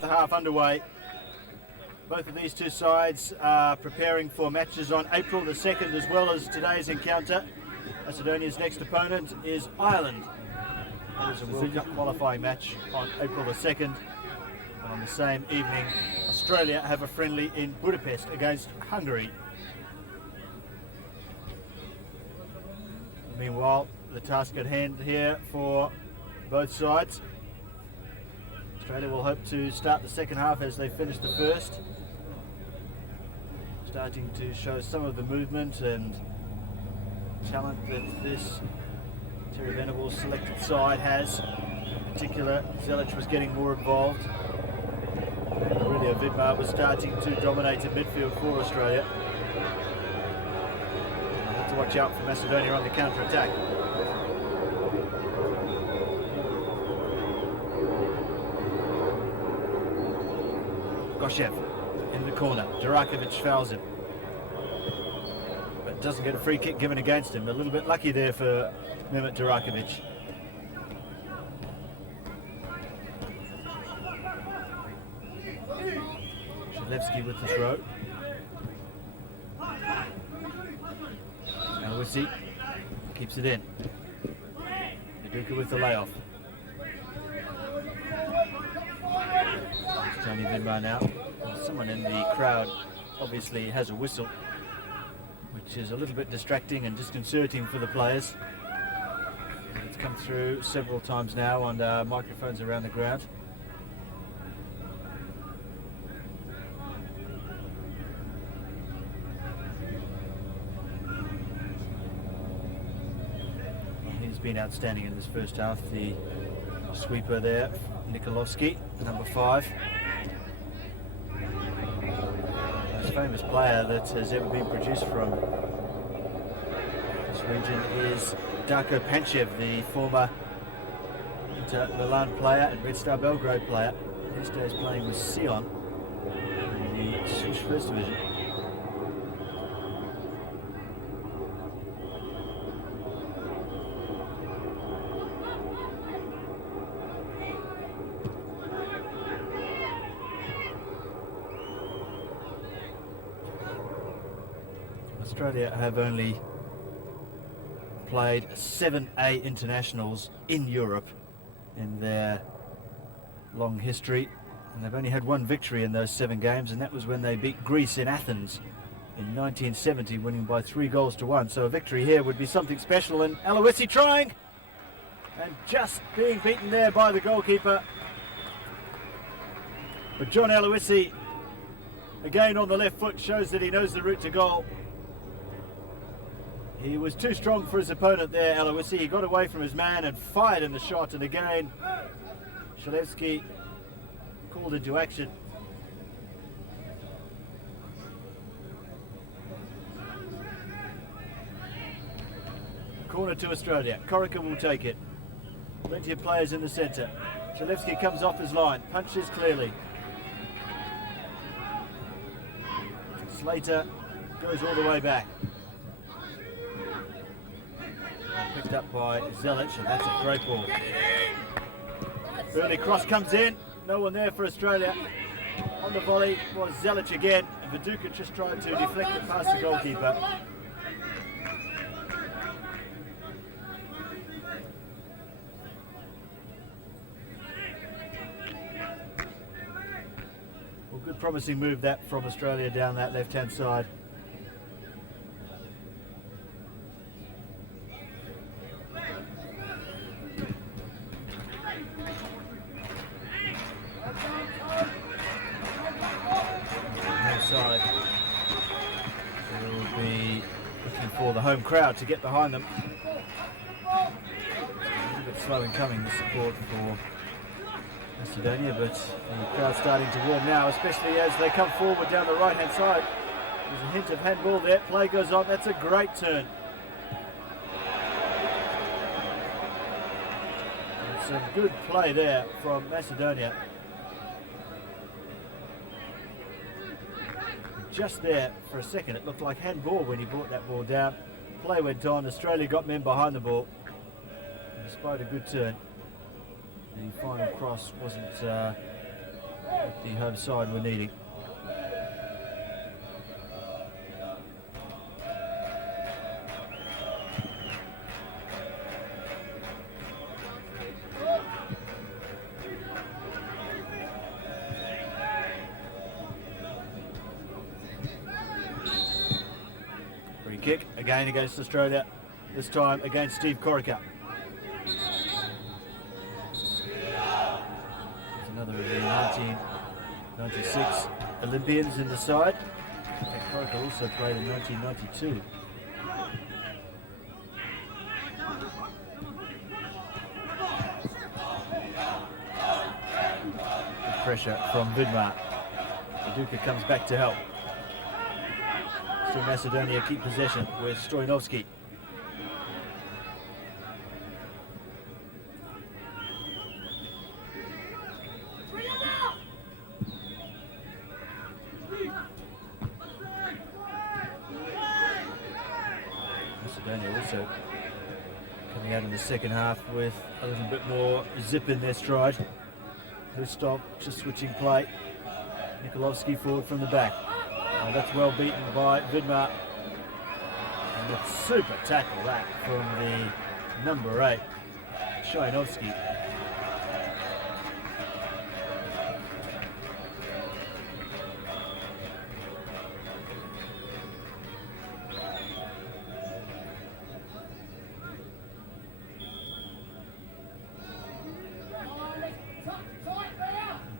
The half underway. Both of these two sides are preparing for matches on April the 2nd as well as today's encounter. Macedonia's next opponent is Ireland. That is a World Cup qualifying match on April the 2nd. And on the same evening, Australia have a friendly in Budapest against Hungary. Meanwhile, the task at hand here for both sides. Australia will hope to start the second half as they finish the first. Starting to show some of the movement and talent that this Terry Venables selected side has. In particular, Zelic was getting more involved. Aurelio Vidmar was starting to dominate in midfield for Australia. We'll have to watch out for Macedonia on the counter-attack. Goshev in the corner. Durakovic fouls him, but doesn't get a free kick given against him. A little bit lucky there for Mehmet Durakovic. Shilevsky with the throw. Aloisi keeps it in. Viduka with the layoff. Tony Vidmar now. Someone in the crowd obviously has a whistle, which is a little bit distracting and disconcerting for the players. It's come through several times now on microphones around the ground. He's been outstanding in this first half. The sweeper there, Nikolovsky, number 5. Most famous player that has ever been produced from this region is Darko Panchev, the former Inter Milan player and Red Star Belgrade player. These days playing with Sion in the Swiss First Division. Australia have only played 7 A internationals in Europe in their long history, and they've only had 1 victory in those 7 games, and that was when they beat Greece in Athens in 1970, winning by 3-1. So a victory here would be something special. And Aloisi trying, and just being beaten there by the goalkeeper. But John Aloisi, again on the left foot, shows that he knows the route to goal. He was too strong for his opponent there, Aloisi. He got away from his man and fired in the shot, and again Shilevsky called into action. Corner to Australia. Corica will take it. Plenty of players in the centre. Shilevsky comes off his line, punches clearly. Slater goes all the way back. Picked up by Zelic, and that's a great ball. Early cross comes in, no one there for Australia. On the volley was Zelic again, and Viduka just tried to deflect it past the goalkeeper. Well, good promising move that from Australia down that left-hand side. Side. They will be looking for the home crowd to get behind them. A little bit slow in coming, the support for Macedonia, but the crowd's starting to warm now, especially as they come forward down the right-hand side. There's a hint of handball there. Play goes on. That's a great turn. And some good play there from Macedonia. Just there for a second, it looked like handball when he brought that ball down. Play went on. Australia got men behind the ball. And despite a good turn, the final cross wasn't that the home side were needing. Free kick again against Australia, this time against Steve Corica. Another of the 1996 Olympians in the side. Corica also played in 1992. Good pressure from Vidmar. Duka comes back to help. Still Macedonia keep possession with Stoyanovski. Macedonia also coming out in the second half with a little bit more zip in their stride. Hustov just switching play. Nikolovsky forward from the back. Oh, that's well beaten by Vidmar. And a super tackle that from the number 8, Stoyanovski.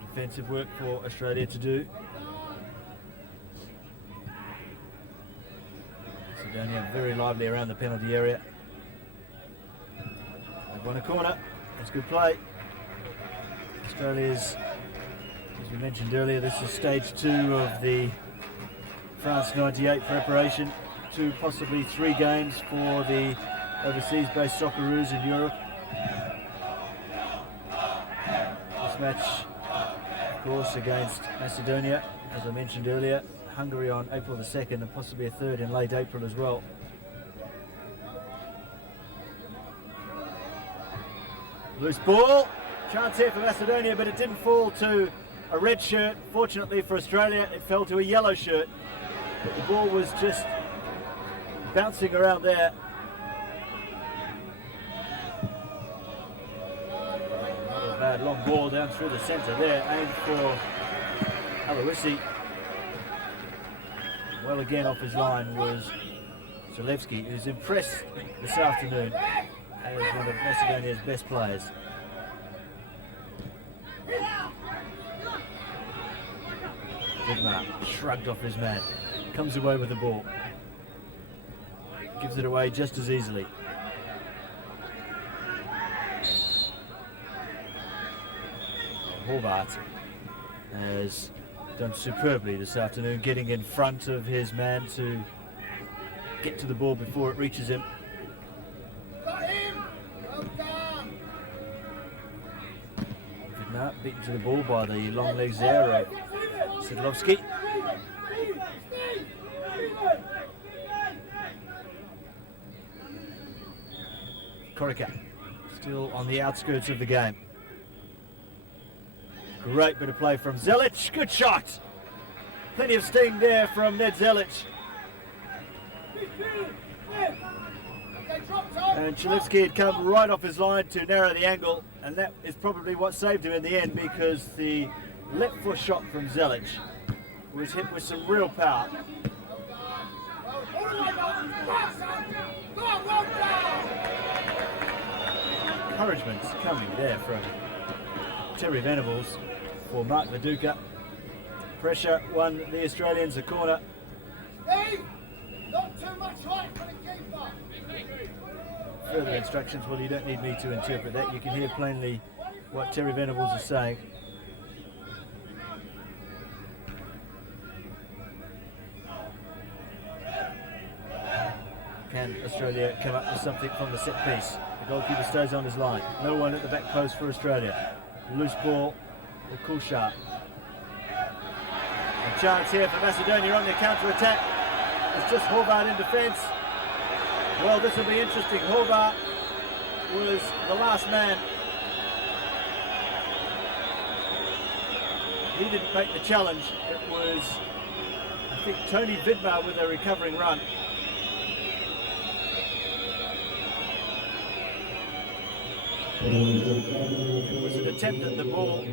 Defensive work for Australia to do. Macedonia very lively around the penalty area. They've won a corner. That's good play. Australia's, as we mentioned earlier, this is stage 2 of the France 98 preparation. 2, possibly 3 games for the overseas-based Socceroos in Europe. This match, of course, against Macedonia, as I mentioned earlier. Hungary on April the 2nd and possibly a 3rd in late April as well. Loose ball, chance here for Macedonia, but it didn't fall to a red shirt. Fortunately for Australia, it fell to a yellow shirt. But the ball was just bouncing around there. Not a bad long ball down through the centre there, aimed for Aloisi. Well, again off his line was Zalewski, who's impressed this afternoon as one of Macedonia's best players. Vidmar shrugged off his man, comes away with the ball, gives it away just as easily. Horvath has done superbly this afternoon, getting in front of his man to get to the ball before it reaches him. Vidmar beaten to the ball by the long legs there of Sidlovski. Corica still on the outskirts of the game. Great bit of play from Zelic. Good shot. Plenty of sting there from Ned Zelic. And Chalivsky had come right off his line to narrow the angle, and that is probably what saved him in the end, because the left foot shot from Zelic was hit with some real power. Encouragement's coming there from Terry Venables for Mark Viduka. Pressure won the Australians a corner. Not too much height for the keeper. Further instructions, well, you don't need me to interpret that. You can hear plainly what Terry Venables is saying. Can Australia come up with something from the set piece? The goalkeeper stays on his line. No one at the back post for Australia. Loose ball for Kulshar. A chance here for Macedonia on their counter-attack. It's just Horvath in defence. Well, this will be interesting. Horvath was the last man. he didn't make the challenge. It was, I think, Tony Vidmar with a recovering run. It was an attempt at the ball,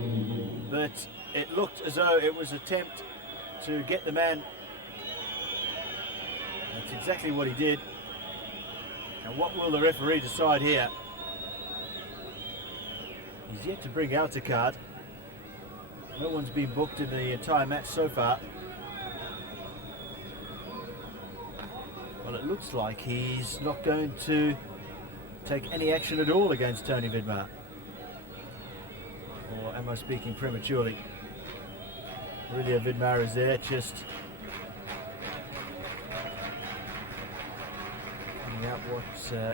but it looked as though it was an attempt to get the man. That's exactly what he did. And what will the referee decide here? He's yet to bring out a card. No one's been booked in the entire match so far. Well, it looks like he's not going to take any action at all against Tony Vidmar. Or am I speaking prematurely? Really, Vidmar is there just finding out what,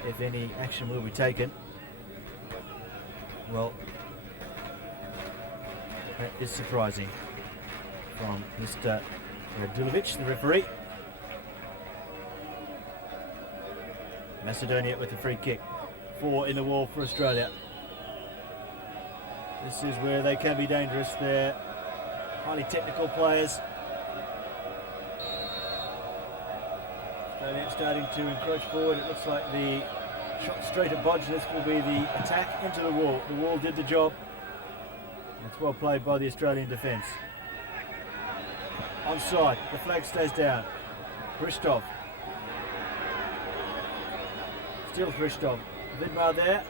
if any, action will be taken. Well, that is surprising from Mr. Radulovic, the referee. Macedonia with the free kick. 4 in the wall for Australia. This is where they can be dangerous. They're highly technical players. Australia starting to encroach forward. It looks like the shot straight at Bodgenis will be the attack into the wall. The wall did the job. It's well played by the Australian defence. Onside, the flag stays down. Christoph. Still Christoph. Vidmar there.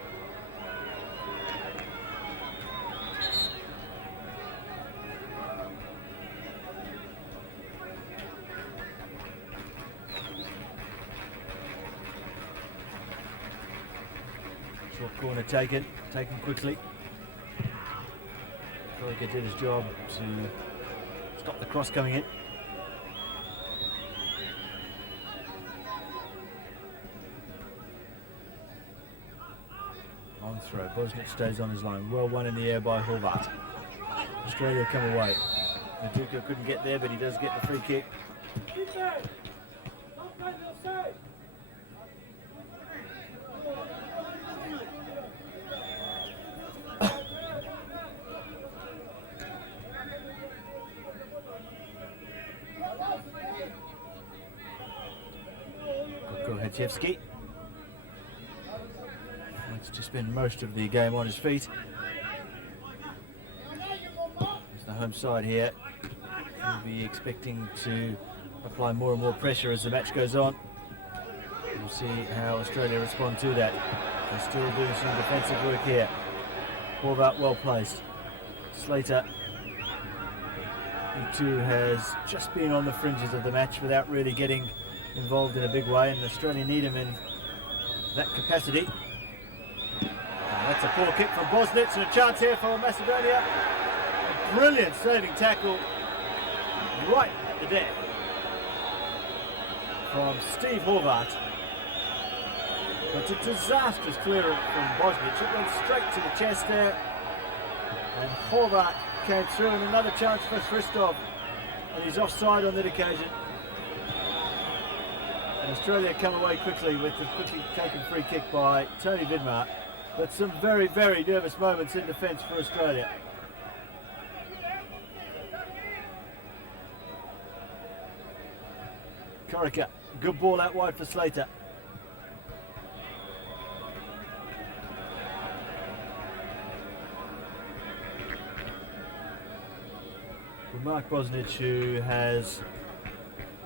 Short corner taken quickly. Troika did his job to stop the cross coming in. On throw, Bosnic stays on his line. Well won in the air by Horvat. Australia come away. Maduka couldn't get there, but he does get the free kick. Hetchevsky likes to spend most of the game on his feet. It's the home side here. He'll be expecting to apply more and more pressure as the match goes on. We'll see how Australia respond to that. They're still doing some defensive work here. Horvat well placed. Slater, he too has just been on the fringes of the match without really getting involved in a big way, and Australia need him in that capacity. That's a poor kick from Bosnic, and a chance here for Macedonia. A brilliant saving tackle right at the deck from Steve Horvat. But a disastrous clearance from Bosnic. It went straight to the chest there, and Horvat came through, and another chance for Christoph, and he's offside on that occasion. Australia come away quickly with the quickly taken free kick by Tony Vidmar, but some very, very nervous moments in defence for Australia. Corica, good ball out wide for Slater. For Mark Bosnic, who has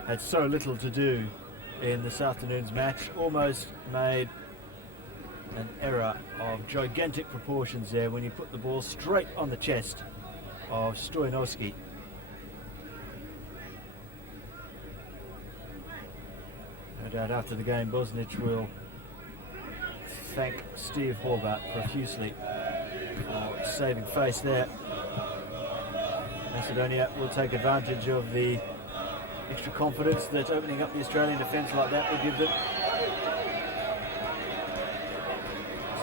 had so little to do in this afternoon's match, almost made an error of gigantic proportions there when he put the ball straight on the chest of Stoyanovski. No doubt after the game Bosnic will thank Steve Horvat profusely for saving face there. Macedonia will take advantage of the extra confidence that opening up the Australian defence like that will give them.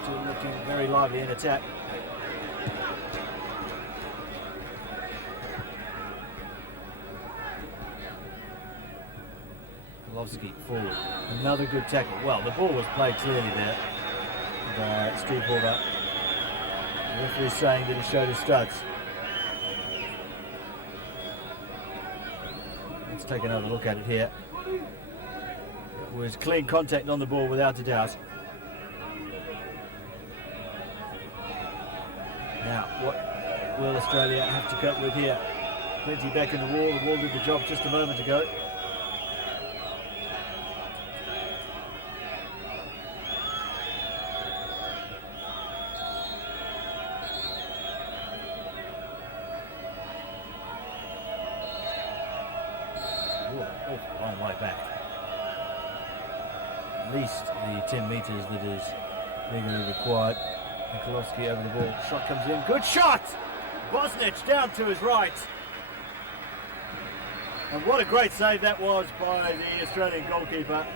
Still looking very lively in attack. Golovsky forward. Another good tackle. Well, the ball was played clearly there by Steve Horvat. The referee saying that he showed his studs. Let's take another look at it here. It was clean contact on the ball without a doubt. Now, what will Australia have to cope with here? Plenty back in the wall. The wall did the job just a moment ago. Long way back. At least the 10 metres that is legally required. Nikolovsky over the ball. Shot comes in. Good shot! Bosnich down to his right. And what a great save that was by the Australian goalkeeper.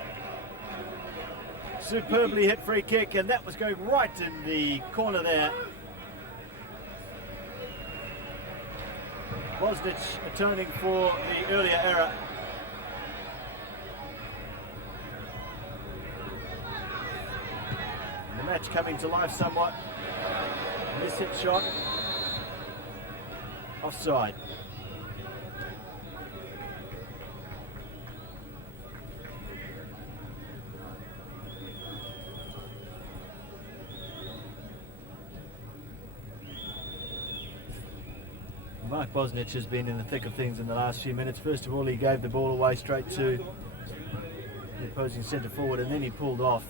Superbly hit free kick, and that was going right in the corner there. Bosnich atoning for the earlier error. And the match coming to life somewhat. Miss hit shot. Offside. Mark Bosnich has been in the thick of things in the last few minutes. First of all, he gave the ball away straight to the opposing centre forward, and then he pulled off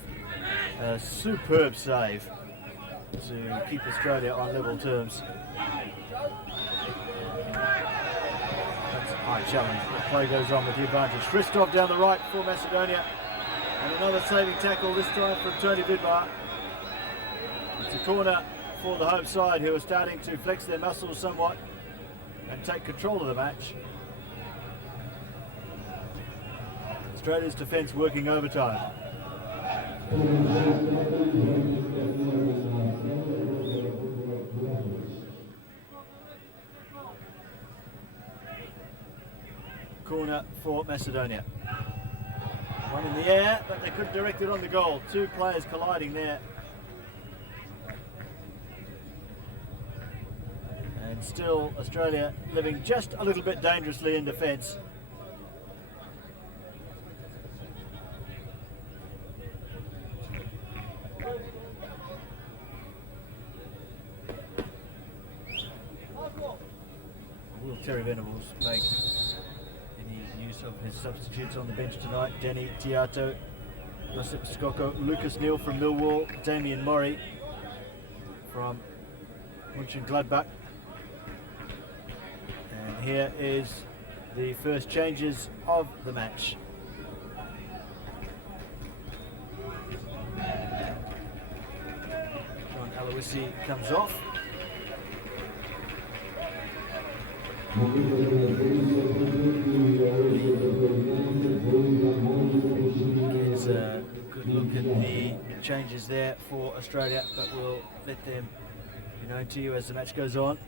a superb save to keep Australia on level terms. That's a high challenge, but play goes on with the advantage. Christoph down the right for Macedonia, and another saving tackle, this time from Tony Vidmar. It's a corner for the home side, who are starting to flex their muscles somewhat and take control of the match. Australia's defence working overtime. Corner for Macedonia. One in the air, but they couldn't direct it on the goal. Two players colliding there. And still Australia living just a little bit dangerously in defence. Will Terry Venables make any use of his substitutes on the bench tonight? Danny Tiato, Josip Skoko, Lucas Neal from Millwall, Damien Murray from Mönchengladbach. And here is the first changes of the match. John Aloisi comes off. Here's a good look at the changes there for Australia, but we'll let them be known to you as the match goes on.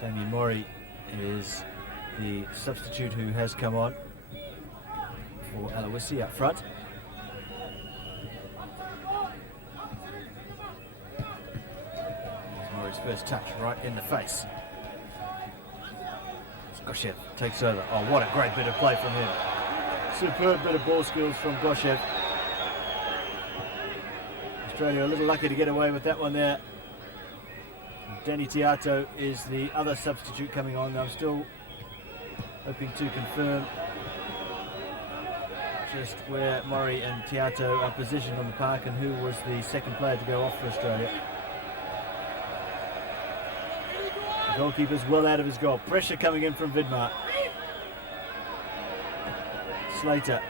Damien Murray is the substitute who has come on for Aloisi up front. Here's Murray's first touch right in the face. Goshev takes over. Oh, what a great bit of play from him. Superb bit of ball skills from Goshev. Australia a little lucky to get away with that one there. Danny Tiato is the other substitute coming on. I'm still hoping to confirm just where Murray and Tiato are positioned on the park and who was the second player to go off for Australia. The goalkeeper's well out of his goal. Pressure coming in from Vidmar. Slater.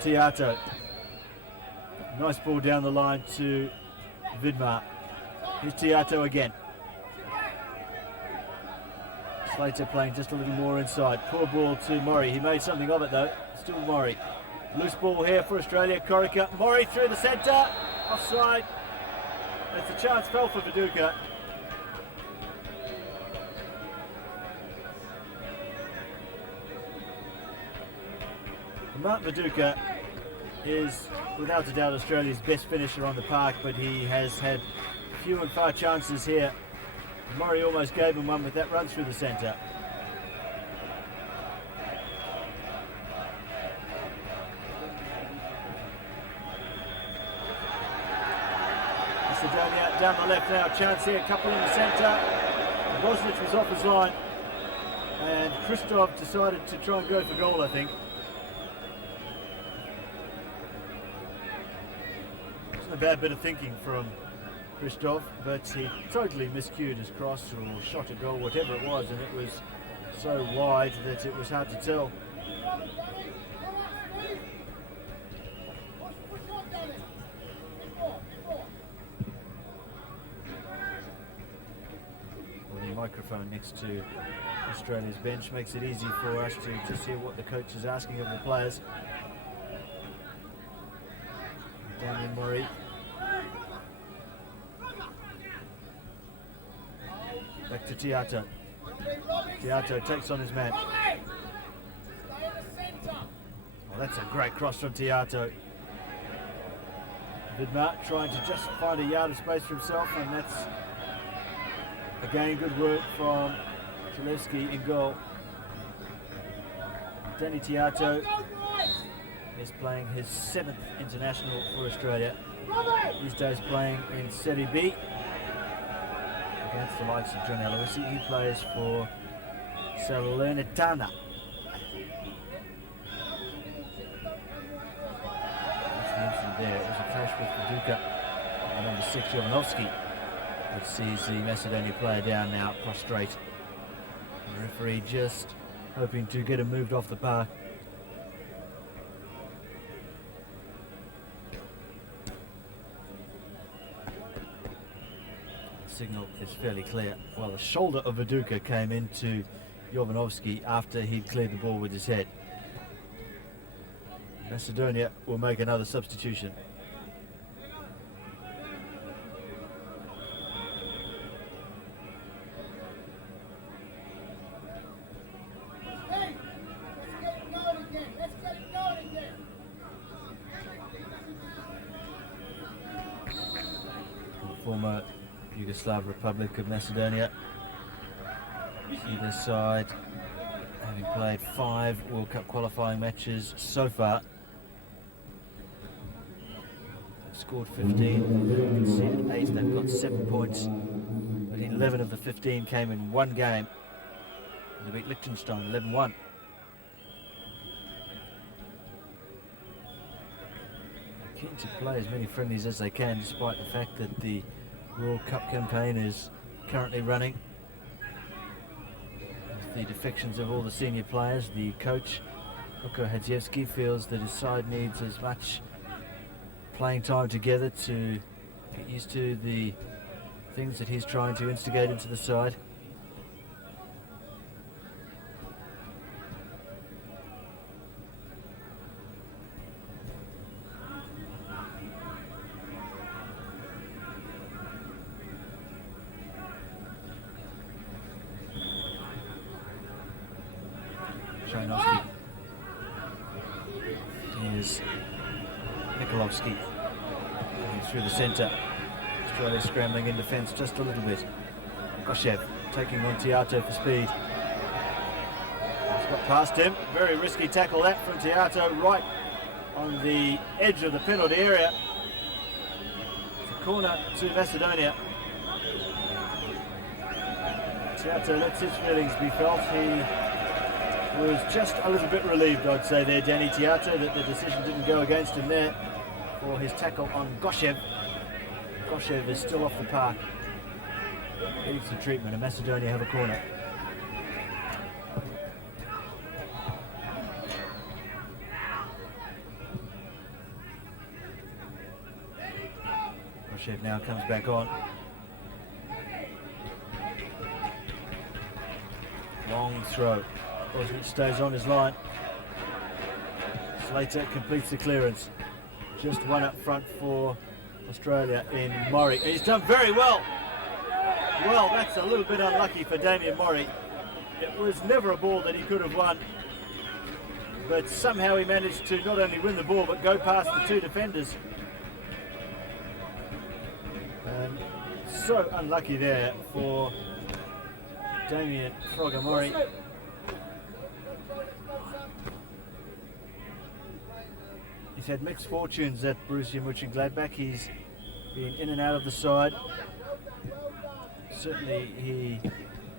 Tiato. Nice ball down the line to Vidmar. Here's Tiato again. Slater playing just a little more inside. Poor ball to Murray. He made something of it though. Still Murray. Loose ball here for Australia. Corica. Murray through the centre. Offside. As the chance fell for Viduka. Martin Viduka is without a doubt Australia's best finisher on the park, but he has had few and far chances here. Murray almost gave him one with that run through the centre. Macedonia down the left now, chance here, couple in the centre. Bosnich was off his line, and Christoph decided to try and go for goal, I think. Wasn't a bad bit of thinking from Christoph, but he totally miscued his cross or shot a goal, whatever it was, and it was so wide that it was hard to tell. Well, the microphone next to Australia's bench makes it easy for us to just hear what the coach is asking of the players. Damian Murray. Back to Tiato. Tiato takes on his man. Oh, that's a great cross from Tiato. Vidmar trying to just find a yard of space for himself, and that's again good work from Zalewski in goal. Danny Tiato is playing his 7th international for Australia. These days playing in Serie B against the likes of John Aloisi. He plays for Salernitana. That's the incident there. It was a clash with Viduka and number 6 Jovanovski, which sees the Macedonia player down now, prostrate. The referee just hoping to get him moved off the park. Signal is fairly clear. Well, the shoulder of Viduka came into Jovanovski after he'd cleared the ball with his head. Macedonia will make another substitution. Former Yugoslav Republic of Macedonia. Either side having played 5 World Cup qualifying matches so far. They've scored 15, conceded 8, they've got 7 points, but 11 of the 15 came in one game. They beat Liechtenstein 11-1. Keen to play as many friendlies as they can, despite the fact that the World Cup campaign is currently running. With the defections of all the senior players, the coach, Oko Hadziewski, feels that his side needs as much playing time together to get used to the things that he's trying to instigate into the side. Here's Nikolovsky through the centre. Australia scrambling in defence just a little bit. Goshev taking on Tiato for speed. He's got past him. Very risky tackle that from Tiato, right on the edge of the penalty area. It's a corner to Macedonia. Tiato lets his feelings be felt. He was just a little bit relieved, I'd say there, Danny Tiato, that the decision didn't go against him there for his tackle on Goshev. Goshev is still off the park. Leaves the treatment, and Macedonia have a corner. Goshev now comes back on. Long throw. Bosnich stays on his line. Slater completes the clearance. Just one up front for Australia in Murray. He's done very well. Well, that's a little bit unlucky for Damian Murray. It was never a ball that he could have won. but somehow he managed to not only win the ball but go past the two defenders. So unlucky there for Damien Frogamori. He's had mixed fortunes at Borussia Mönchengladbach. He's been in and out of the side. Certainly he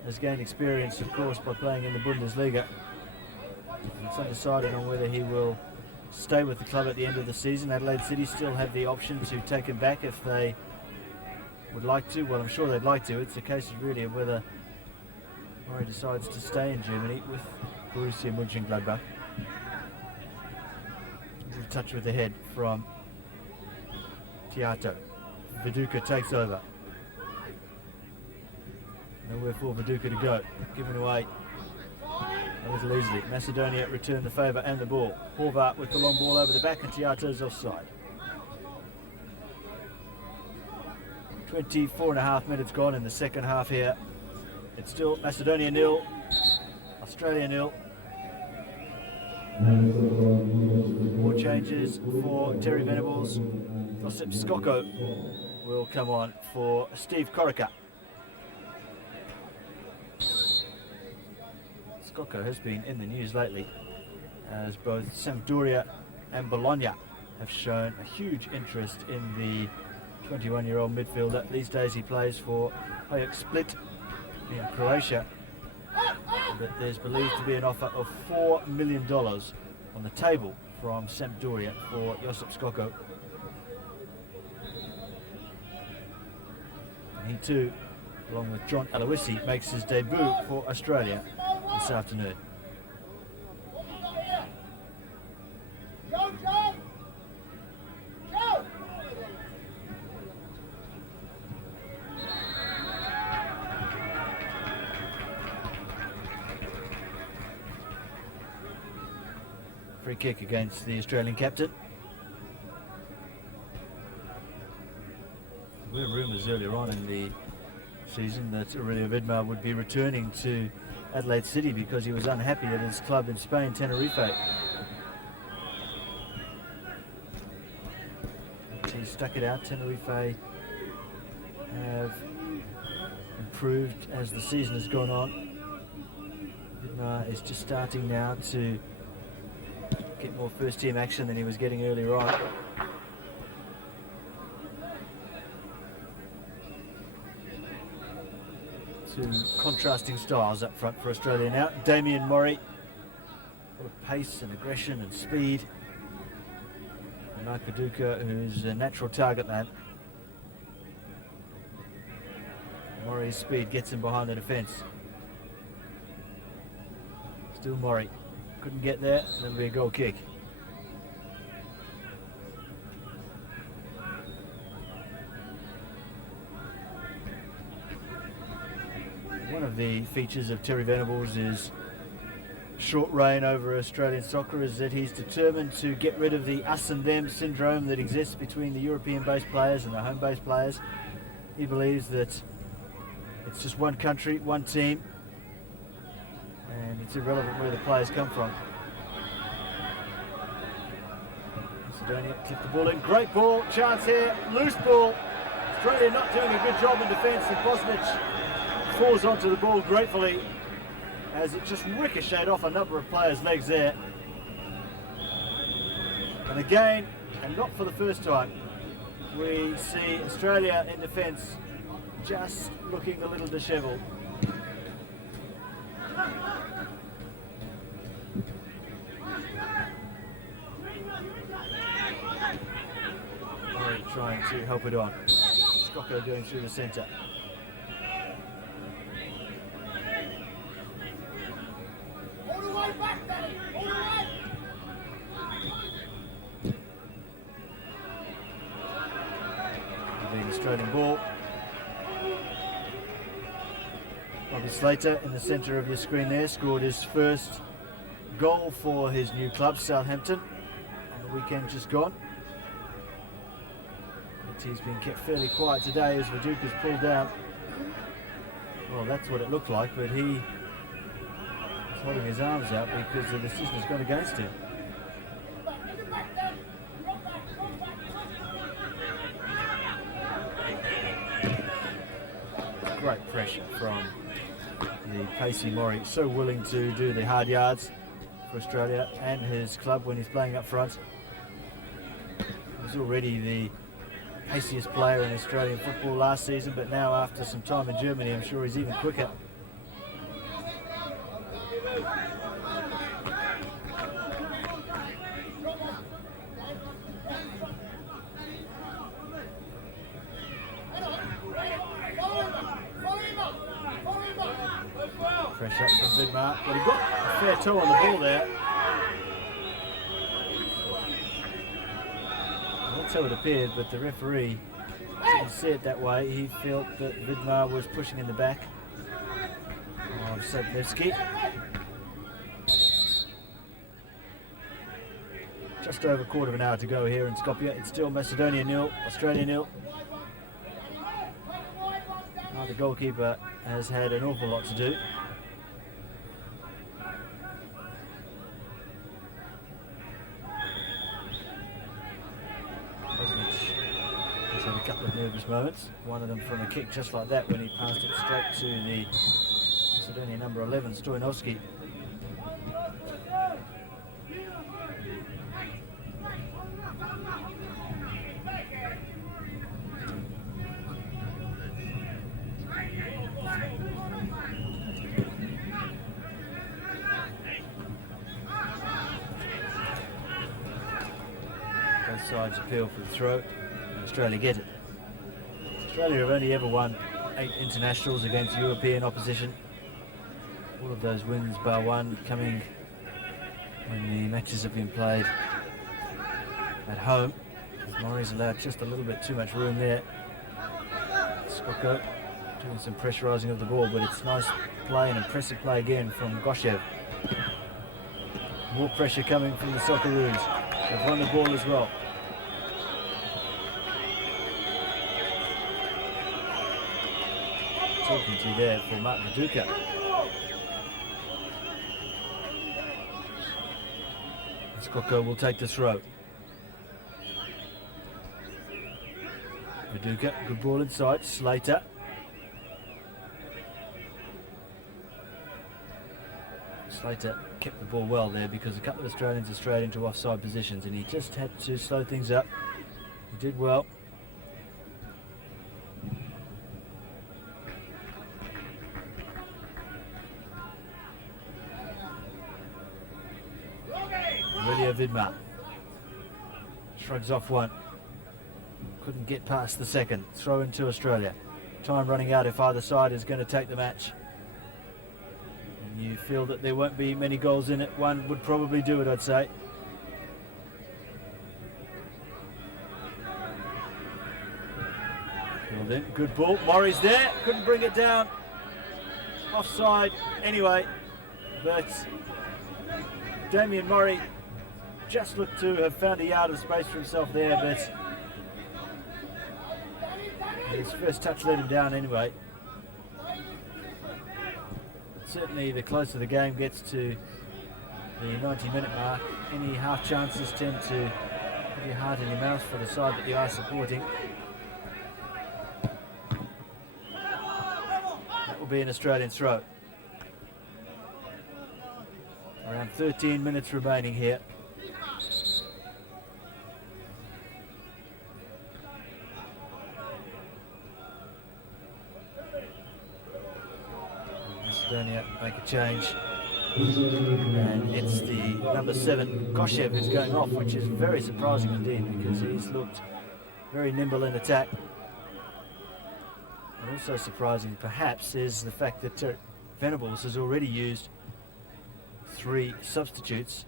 has gained experience, of course, by playing in the Bundesliga. It's undecided on whether he will stay with the club at the end of the season. Adelaide City still have the option to take him back if they would like to. Well, I'm sure they'd like to. It's a case of really of whether Murray decides to stay in Germany with Borussia Mönchengladbach. A touch with the head from Tiato. Viduka takes over. Nowhere for Viduka to go. Given away a little easily. Macedonia return the favour and the ball. Horvath with the long ball over the back and Tiato's offside. 24.5 minutes gone in the second half here. It's still Macedonia 0, Australia 0. More changes for Terry Venables. Josip Skoko will come on for Steve Corica. Skoko has been in the news lately as both Sampdoria and Bologna have shown a huge interest in the 21-year-old midfielder. These days he plays for Hajduk Split in Croatia, but there's believed to be an offer of $4 million on the table from Sampdoria for Josip Skoko. He too, along with John Aloisi, makes his debut for Australia this afternoon. Go, John! Go! Free kick against the Australian captain. There were rumours earlier on in the season that Aurelio Vidmar would be returning to Adelaide City because he was unhappy at his club in Spain, Tenerife. He stuck it out. Tenerife have improved as the season has gone on. Vidmar is just starting now to get more first team action than he was getting earlier on. Two contrasting styles up front for Australia now. Damien Murray, a lot of pace and aggression and speed. And Mark Viduka, who's a natural target man. Murray's speed gets him behind the defence. Still Murray. Couldn't get there, that'll be a goal kick. One of the features of Terry Venables is short reign over Australian soccer is that he's determined to get rid of the us and them syndrome that exists between the European-based players and the home-based players. He believes that it's just one country, one team, and it's irrelevant where the players come from. Macedonia clipped the ball in. Great ball, chance here, loose ball. Australia not doing a good job in defence, and Bosnich falls onto the ball gratefully as it just ricocheted off a number of players' legs there. And again, and not for the first time, we see Australia in defence just looking a little dishevelled. Trying to help it on. Skoko going through the centre. All the way back, Danny! All the way! The Australian ball. Robbie Slater in the centre of your screen there scored his first goal for his new club, Southampton, on the weekend just gone. But he's been kept fairly quiet today as Viduka's pulled down. Well, that's what it looked like, but he He's holding his arms out because the decision has gone against him. Great pressure from the pacey Maury, so willing to do the hard yards for Australia and his club when he's playing up front. He's already the paciest player in Australian football last season, but now after some time in Germany, I'm sure he's even quicker. Pressure from Vidmar, but he got a fair toe on the ball there. That's how it appeared, but the referee didn't see it that way. He felt that Vidmar was pushing in the back of Sadlevski. Just over a quarter of an hour to go here in Skopje. It's still Macedonia 0, Australia 0. Now the goalkeeper has had an awful lot to do. He's had a couple of nervous moments. One of them from a kick just like that when he passed it straight to the Macedonia number 11, Stojanovski. Both sides appeal for the throw. Australia get it. Australia have only ever won 8 internationals against European opposition. All of those wins bar one coming when the matches have been played at home. Murray's allowed just a little bit too much room there. Skoko doing some pressurising of the ball, but it's nice play and impressive play again from Goshev. More pressure coming from the Socceroos. They've won the ball as well. Talking to there for Mark Viduka. Skoko will take the throw. Viduka, good ball inside. Slater. Slater kept the ball well there because a couple of Australians are straight into offside positions and he just had to slow things up. He did well. Vidmar shrugs off one. Couldn't get past the second. Throw into Australia. Time running out if either side is going to take the match. And you feel that there won't be many goals in it. One would probably do it, I'd say. Well then, good ball. Murray's there. Couldn't bring it down. Offside anyway. But Damien Murray just looked to have found a yard of space for himself there, but his first touch let him down anyway. But certainly the closer the game gets to the 90-minute mark, any half chances tend to put your heart in your mouth for the side that you are supporting. That will be an Australian throw. Around 13 minutes remaining here. Macedonia make a change, and it's the number 7 Goshev who's going off, which is very surprising indeed because he's looked very nimble in attack. And also surprising perhaps is the fact that Venables has already used 3 substitutes.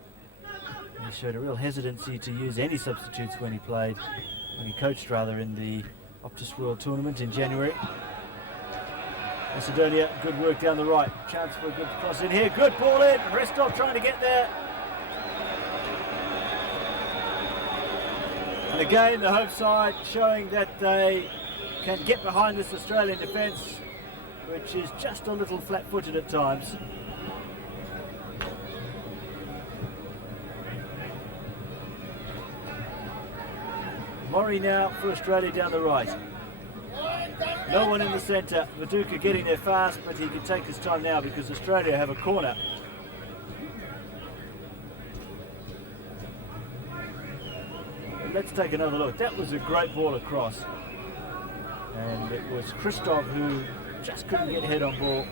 He showed a real hesitancy to use any substitutes when he coached rather in the Optus World Tournament in January. Macedonia, good work down the right. Chance for a good cross in here. Good ball in. Restov trying to get there. And again, the home side showing that they can get behind this Australian defence, which is just a little flat-footed at times. Murray now for Australia down the right. No one in the centre. Viduka getting there fast, but he can take his time now because Australia have a corner. Let's take another look. That was a great ball across. And it was Christoph who just couldn't get head on ball.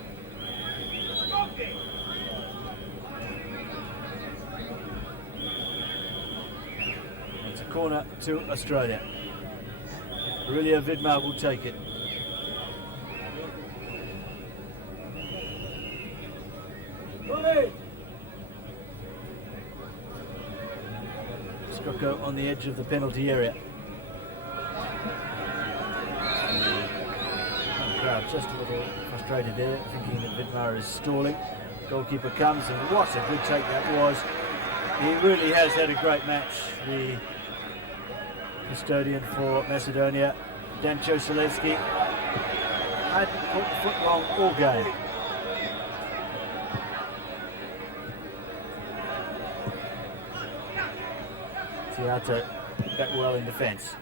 It's a corner to Australia. Aurelia Vidmar will take it. Skoko on the edge of the penalty area. Crowd just a little frustrated there, thinking that Vidmar is stalling. Goalkeeper comes, and what a good take that was. He really has had a great match, the custodian for Macedonia, Dancho Selevski. Hadn't put the foot wrong all game. Tiato back well in defence.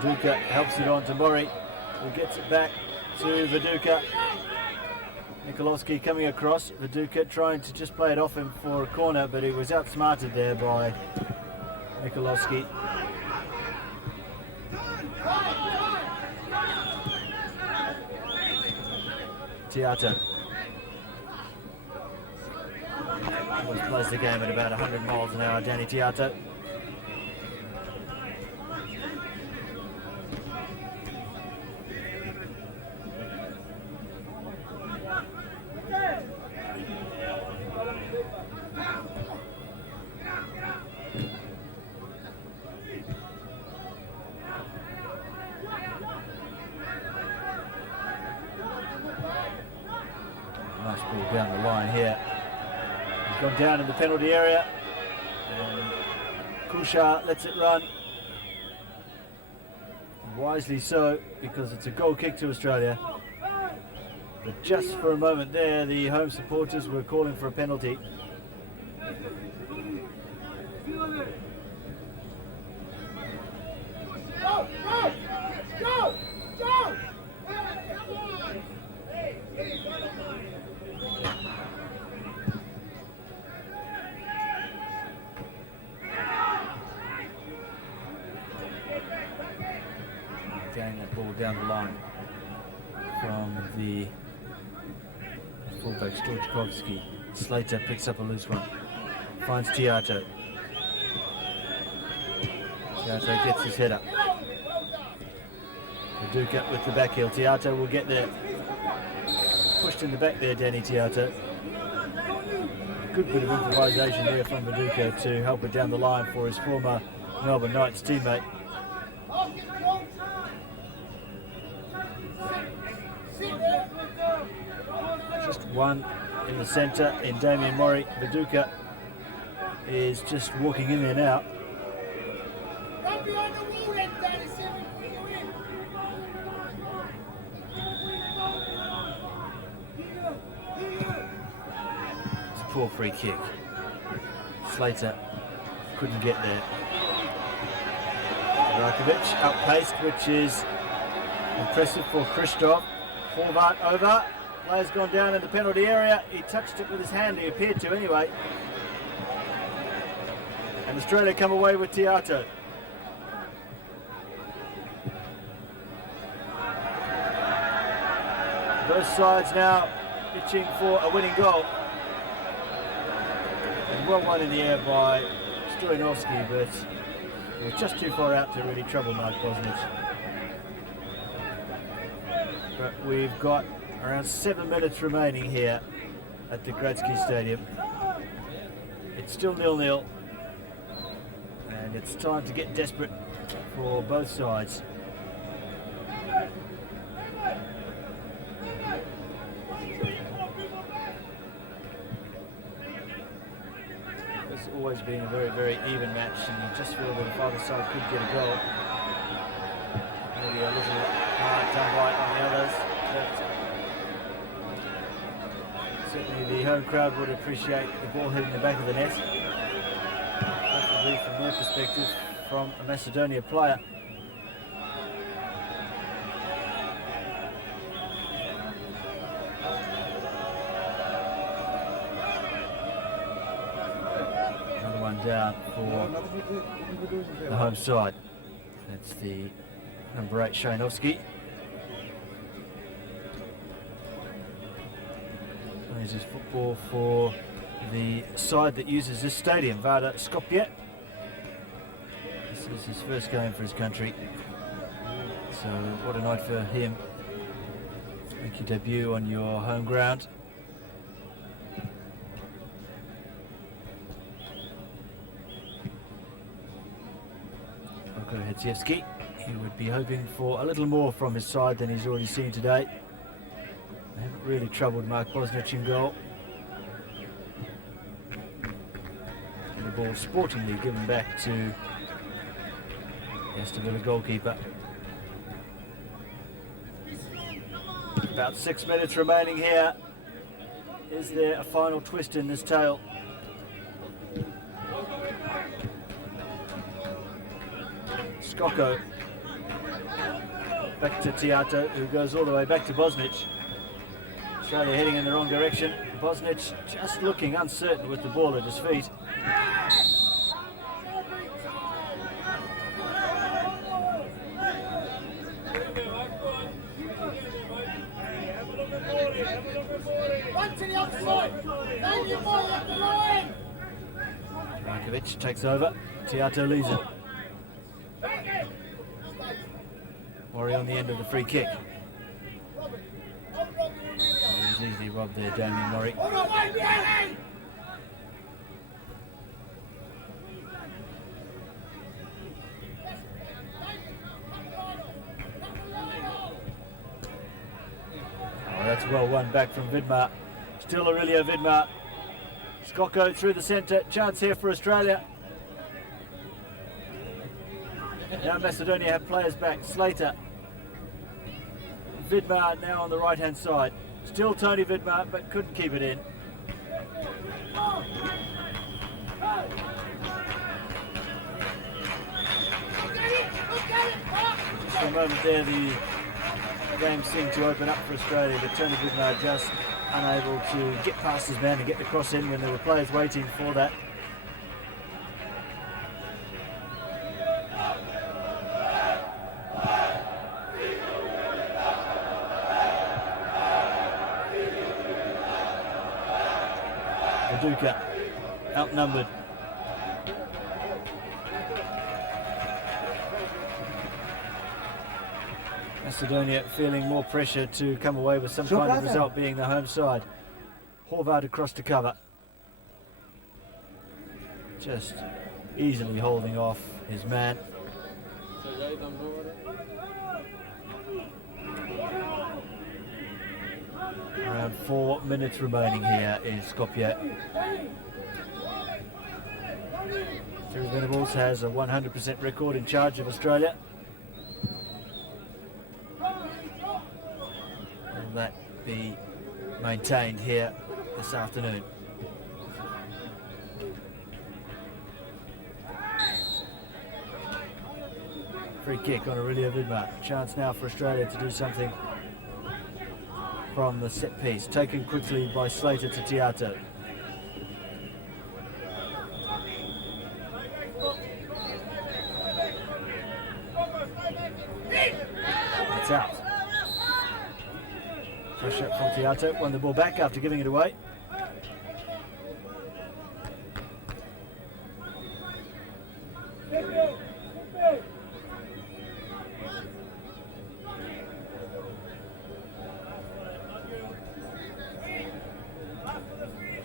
Viduka helps it on to Murray, who gets it back to Viduka. Nikolowski coming across. Viduka trying to just play it off him for a corner, but he was outsmarted there by Nikolowski. Tiato. Always plays the game at about 100 miles an hour, Danny Tiato. Nice ball down the line here. He's gone down in the penalty area. And Kushar lets it run. Wisely so, because it's a goal kick to Australia. But just for a moment there, the home supporters were calling for a penalty. Getting that ball down the line from the fullback Storchkovsky. Slater picks up a loose one. Finds Tiato. Tiato gets his head up. Viduka with the back heel. Tiato will get there. Pushed in the back there, Danny Tiato. Good bit of improvisation there from Viduka to help it down the line for his former Melbourne Knights teammate. Just one in the centre in Damien Murray. Viduka is just walking in there now. It's a poor free kick. Slater couldn't get there. Rakovic outpaced, which is impressive for Christoph. Forward over. Player's gone down in the penalty area. He touched it with his hand, he appeared to anyway. And Australia come away with Tiato. Both sides now pitching for a winning goal. And well won in the air by Stoyanovsky, but it was just too far out to really trouble Mark Bosnich. But we've got around 7 minutes remaining here at the Gretzky Stadium. It's still 0-0, and it's time to get desperate for both sides. It's always been a very, very even match, and you just feel that if either side could get a goal, maybe a little hard done right on the others. But certainly the home crowd would appreciate the ball hitting the back of the net. Both of be from their perspective from a Macedonia player. Another one down for the home side. That's the number 8, Shayanovsky. Plays his football for the side that uses this stadium, Vardar Skopje. This is his first game for his country. So what a night for him. Make your debut on your home ground. Hedzievsky. He would be hoping for a little more from his side than he's already seen today. They haven't really troubled Mark Bosnich in goal. And the ball sportingly given back to the Aston Villa goalkeeper. About 6 minutes remaining here. Is there a final twist in this tale? Skoko back to Tiato, who goes all the way back to Bosnich. Australia heading in the wrong direction. Bosnich just looking uncertain with the ball at his feet. Markovic takes over. Tiato leaves it. Mori on the end of the free kick. He's easily robbed there, Damien Mori. That's well won back from Vidmar. Still Aurelio Vidmar. Skoko through the centre. Chance here for Australia. Now Macedonia have players back. Slater. Vidmar now on the right hand side. Still Tony Vidmar, but couldn't keep it in. For a moment there, the game seemed to open up for Australia, but Tony Vidmar just unable to get past his man and get the cross in when there were players waiting for that. Duca outnumbered. Macedonia feeling more pressure to come away with some kind of result, being the home side. Horvath across to cover. Just easily holding off his man. Around 4 minutes remaining here in Skopje. Terry Venables has a 100% record in charge of Australia. Will that be maintained here this afternoon? Free kick on Aurelio Vidmar. Chance now for Australia to do something from the set piece, taken quickly by Slater to Tiato. It's out. Pressure from Tiato, won the ball back after giving it away.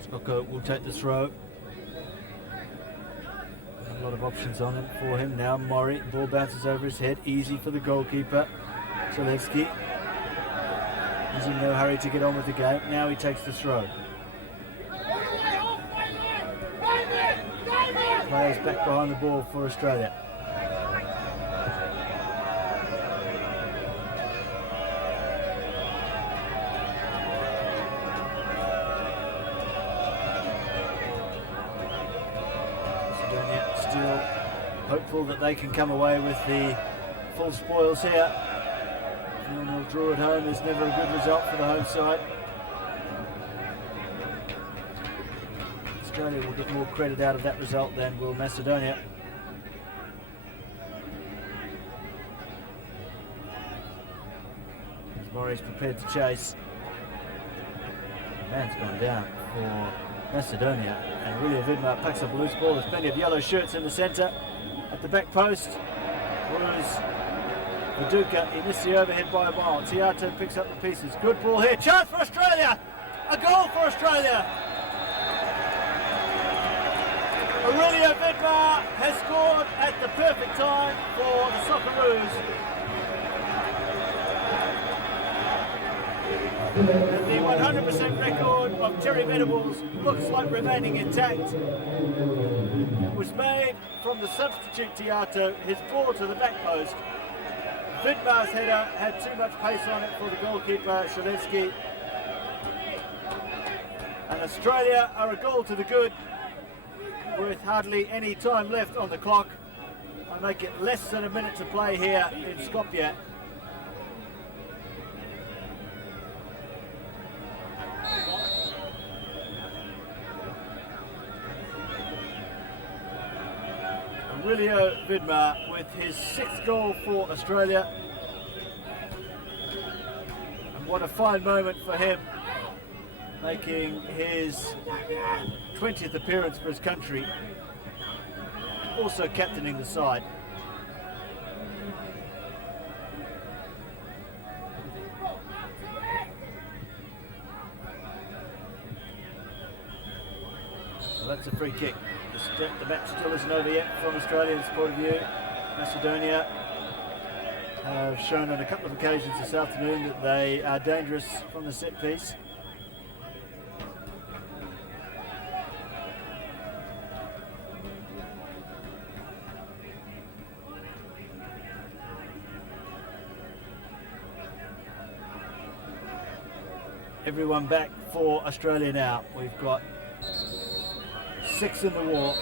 Skoko will take the throw. A lot of options on it for him now. Mori, ball bounces over his head, easy for the goalkeeper. Zalewski. He's in no hurry to get on with the game. Now he takes the throw. Players back behind the ball for Australia. Still hopeful that they can come away with the full spoils here. 0-0 draw at home is never a good result for the home side. Australia will get more credit out of that result than will Macedonia. As Murray's prepared to chase. Man's gone down for Macedonia, and Aurelio Vidmar picks up a loose ball. There's plenty of yellow shirts in the centre. At the back post, Cruz, Viduka, he missed the overhead by a mile. Tiato picks up the pieces. Good ball here. Chance for Australia! A goal for Australia! Aurelio Vidmar has scored at the perfect time for the Socceroos. And the 100% record of Terry Venables looks like remaining intact. It was made from the substitute Tiato, his ball to the back post. Vidmar's header had too much pace on it for the goalkeeper, Shalevsky. And Australia are a goal to the good with hardly any time left on the clock. I make it less than a minute to play here in Skopje. Aurelio Vidmar with his 6th goal for Australia. And what a fine moment for him, making his 20th appearance for his country, also captaining the side. So that's a free kick. The match still isn't over yet from Australia's point of view. Macedonia have shown on a couple of occasions this afternoon that they are dangerous from the set piece. Everyone back for Australia now. We've got 6 in the war.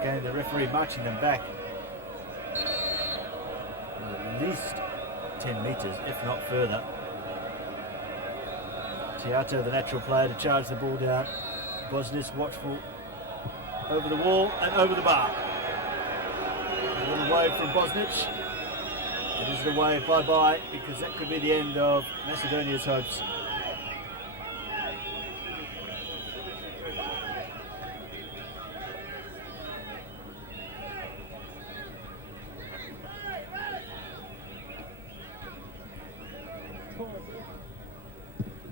Again, the referee marching them back at least 10 metres, if not further. Tiato, the natural player, to charge the ball down. Bosnis watchful over the wall and over the bar. A little wave from Bosnic. It is the wave bye-bye, because that could be the end of Macedonia's hopes.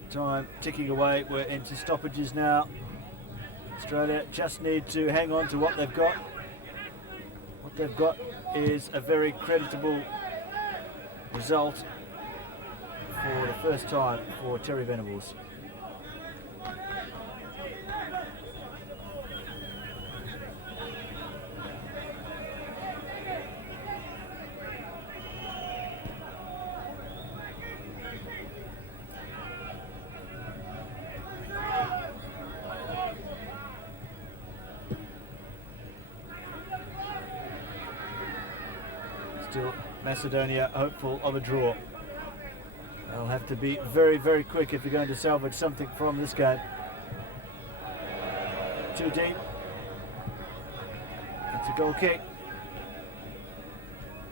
Time ticking away. We're into stoppages now. Australia just need to hang on to what they've got. What they've got is a very creditable result for the first time for Terry Venables. Still Macedonia hopeful of a draw. They'll have to be very, very quick if they're going to salvage something from this game. Too deep. It's a goal kick.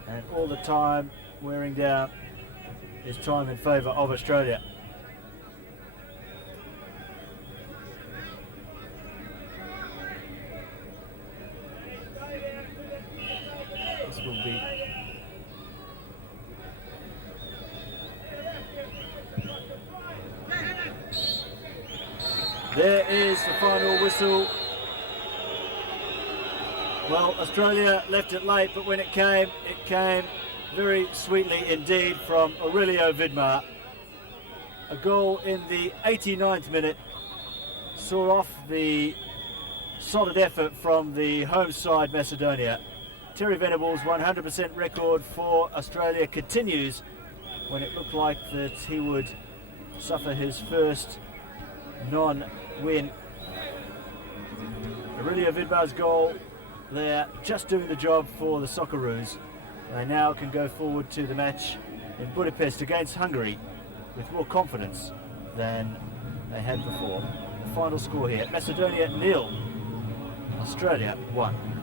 And all the time wearing down is time in favour of Australia. This will be There is the final whistle. Well, Australia left it late, but when it came very sweetly indeed from Aurelio Vidmar. A goal in the 89th minute saw off the solid effort from the home side Macedonia. Terry Venables' 100% record for Australia continues when it looked like that he would suffer his first non-win. Aurelio Vidbar's goal there, just doing the job for the Socceroos. They now can go forward to the match in Budapest against Hungary with more confidence than they had before. The final score here, Macedonia 0, Australia 1.